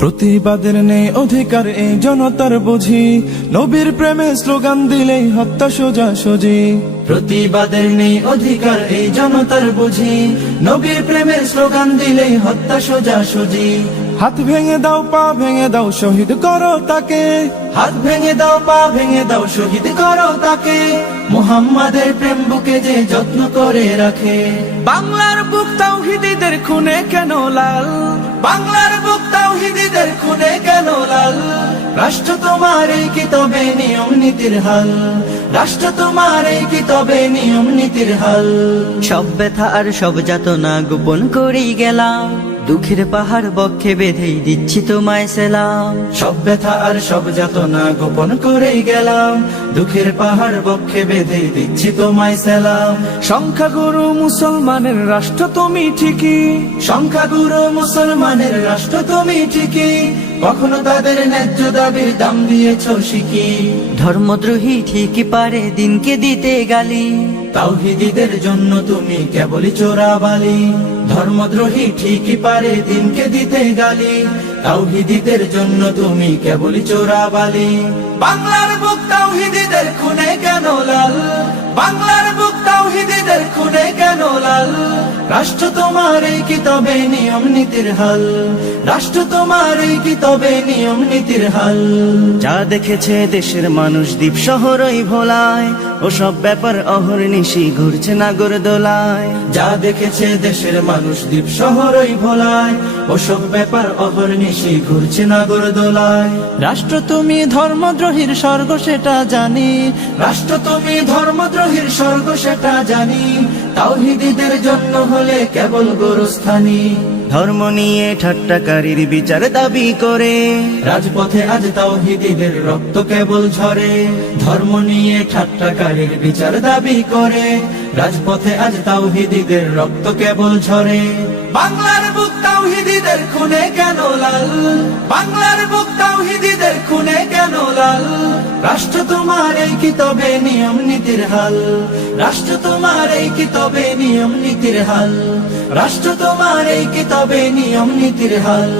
প্রতিবাদের নেই অধিকার এই জনতার বুঝি, নবীর প্রেমে স্লোগান দিলেই হত্যা সোজাসুজি। প্রতিবাদের নেই অধিকার এই জনতার বুঝি, নবীর প্রেমের স্লোগান দিলেই হত্যা সোজাসুজি। হাত ভেঙে দাও পা ভেঙে দাও শহীদ করো তাকে, হাত ভেঙে দাও পা ভেঙে দাও শহীদ করো তাকে, মুহাম্মাদের প্রেম বুকে যে যত্ন করে রাখে। বাংলার বুক তাওহীদীদের খুনে কেন লাল, বাংলার বুক তাওহীদীদের খুনে কেন লাল। রাষ্ট্র তোমার এই কি তবে নিয়ম নীতির হাল, রাষ্ট্র তোমার এই কি তবে নিয়ম নীতির হাল। সব ব্যথা আর সব যাতনা গোপন করেই গেলাম, দুঃখের পাহাড় বক্ষে বেঁধেই দিচ্ছি তোমায় সেলাম। সব ব্যথা আর সব যাতনা গোপন করেই গেলাম, দুঃখের পাহাড় বক্ষে বেঁধে দিচ্ছি তোমায় সেলাম। সংখ্যাগুরু মুসলমানের রাষ্ট্র তুমি ঠিকই, সংখ্যাগুরু মুসলমানের রাষ্ট্র তুমি ঠিকই, কখনো তাদের ন্যায্য দাবির দাম দিয়েছ শিকি। ধর্মদ্রোহী ঠিকই পারে দিনকে দিতে গালি, তাওহীদীদের জন্য তুমি কেবলই চোরাবালি। ধর্মদ্রোহী ঠিকই পারে দিনকে দিতে গালি, তাওহীদীদের জন্য তুমি কেবলই চোরাবালি। বাংলার বুক তাওহীদীদের খুনে কেন লাল, বাংলার বুক তাওহীদীদের খুনে কেন লাল। রাষ্ট্র তোমার এই কি তবে নিয়ম নীতির হাল, রাষ্ট্র তোমার এই কি তবে নিয়ম নীতির হাল। যা দেখেছে দেশের মানুষ দ্বীপ শহরই ভোলায়, ও সব ব্যাপার অহর্নিশি ঘুরছে নাগর দোলায়। যা দেখেছে দেশের মানুষ দ্বীপ শহরই ভোলায়, ওসব ব্যাপার অহর্নিশি ঘুরছে নাগর দোলায়। রাষ্ট্র তুমি ধর্মদ্রোহীর স্বর্গ সেটা জানি, রাষ্ট্র তুমি ধর্মদ্রোহীর স্বর্গ সেটা জানি, তাওহীদীদের জন্য হলে কেবল গোরস্থানী। ধর্ম নিয়ে ঠাট্টাকারীর বিচার দাবি করে, রাজপথে আজ তাওহীদীদের রক্ত কেবল ঝরে। ধর্ম নিয়ে ঠাট্টাকারীর বিচার দাবি করে, রাজপথে আজ তাওহীদীদের রক্ত কেবল ঝরে। বাংলার বুক তাওহীদীদের খুনে কেন লাল, বাংলার বুক তাওহীদীদের খুনে কেন লাল। রাষ্ট্র তোমার এই কি তবে নিয়ম নীতির হাল, রাষ্ট্র তোমার এই কি তবে নিয়ম নীতির হাল, রাষ্ট্র তোমার এই কি তবে নিয়ম নীতির হাল।